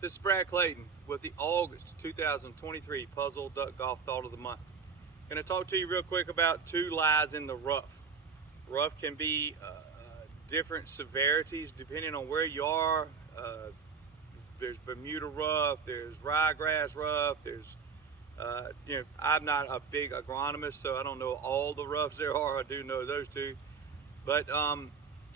This is Brad Clayton with the August 2023 Puzzle Duck Golf Thought of the Month. I'm going to talk to you real quick about two lies in the rough. Rough can be different severities depending on where you are. There's Bermuda rough, there's ryegrass rough, there's I'm not a big agronomist, so I don't know all the roughs there are. I do know those two. But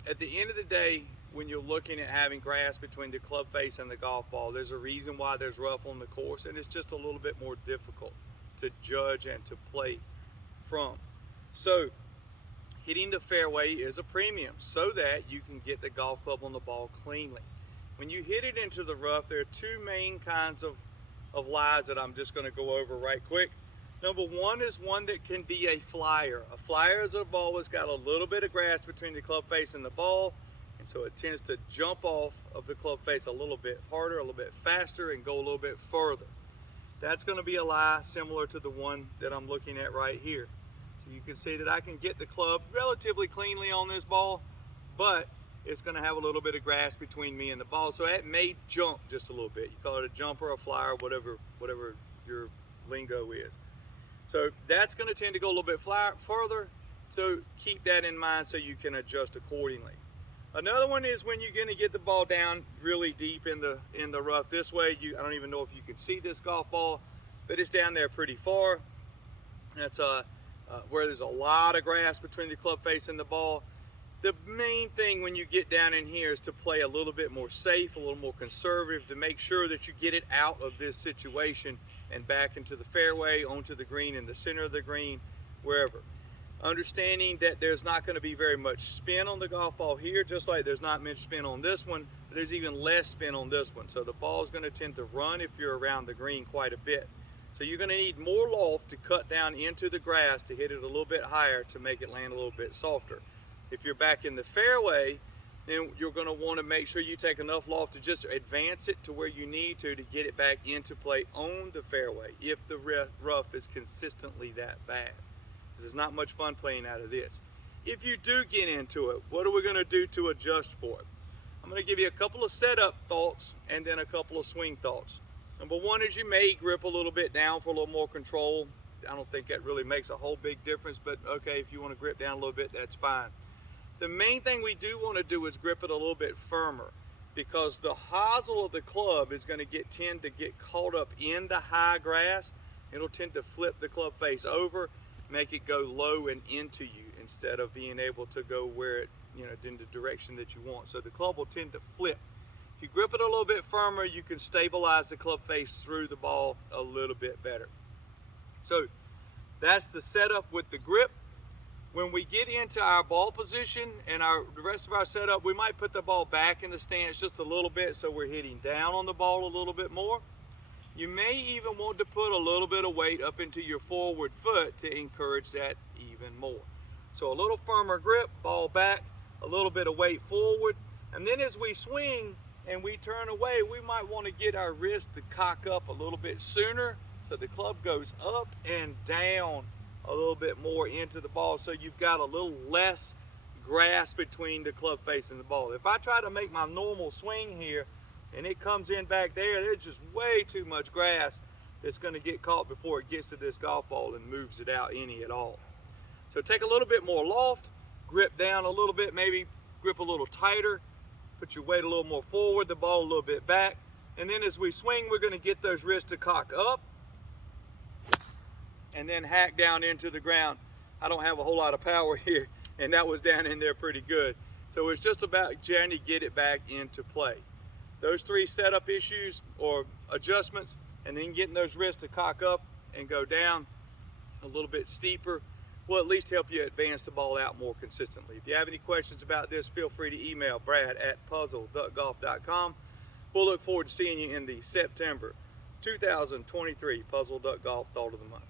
at the end of the day, when you're looking at having grass between the club face and the golf ball, there's a reason why there's rough on the course, and it's just a little bit more difficult to judge and to play from. So hitting the fairway is a premium so that you can get the golf club on the ball cleanly. When you hit it into the rough, there are two main kinds of lies that I'm just going to go over right quick. Number one is one that can be a flyer. A flyer is a ball that's got a little bit of grass between the club face and the ball, and so it tends to jump off of the club face a little bit harder, a little bit faster, and go a little bit further. That's going to be a lie similar to the one that I'm looking at right here. So you can see that I can get the club relatively cleanly on this ball, but it's going to have a little bit of grass between me and the ball, so it may jump just a little bit. You call it a jumper, a flyer, whatever your lingo is. So that's going to tend to go a little bit further, so keep that in mind so you can adjust accordingly. Another one is when you're going to get the ball down really deep in the rough. This way, I don't even know if you can see this golf ball, but it's down there pretty far. That's where there's a lot of grass between the club face and the ball. The main thing when you get down in here is to play a little bit more safe, a little more conservative, to make sure that you get it out of this situation and back into the fairway, onto the green, in the center of the green, wherever. Understanding that there's not going to be very much spin on the golf ball here, just like there's not much spin on this one, but there's even less spin on this one. So the ball is going to tend to run if you're around the green quite a bit. So you're going to need more loft to cut down into the grass to hit it a little bit higher to make it land a little bit softer. If you're back in the fairway, then you're going to want to make sure you take enough loft to just advance it to where you need to get it back into play on the fairway if the rough is consistently that bad. This is not much fun playing out of this. If you do get into it, what are we going to do to adjust for it? I'm going to give you a couple of setup thoughts and then a couple of swing thoughts. Number one is you may grip a little bit down for a little more control. I don't think that really makes a whole big difference, but okay, if you want to grip down a little bit, that's fine. The main thing we do want to do is grip it a little bit firmer, because the hosel of the club is going to tend to get caught up in the high grass. It'll tend to flip the club face over, make it go low and into you instead of being able to go where it, in the direction that you want. So the club will tend to flip. If you grip it a little bit firmer, you can stabilize the club face through the ball a little bit better. So that's the setup with the grip. When we get into our ball position and the rest of our setup, we might put the ball back in the stance just a little bit so we're hitting down on the ball a little bit more. You may even want to put a little bit of weight up into your forward foot to encourage that even more. So a little firmer grip, ball back, a little bit of weight forward, and then as we swing and we turn away, we might want to get our wrist to cock up a little bit sooner so the club goes up and down a little bit more into the ball, so you've got a little less grass between the club face and the ball. If I try to make my normal swing here and it comes in back there, there's just way too much grass that's going to get caught before it gets to this golf ball and moves it out any at all. So take a little bit more loft, grip down a little bit, maybe grip a little tighter, put your weight a little more forward, the ball a little bit back, and then as we swing, we're going to get those wrists to cock up and then hack down into the ground. I don't have a whole lot of power here, and that was down in there pretty good. So it's just about trying to get it back into play. Those three setup issues or adjustments, and then getting those wrists to cock up and go down a little bit steeper, will at least help you advance the ball out more consistently. If you have any questions about this, feel free to email brad@puzzleduckgolf.com. We'll look forward to seeing you in the September 2023 Puzzle Duck Golf Thought of the Month.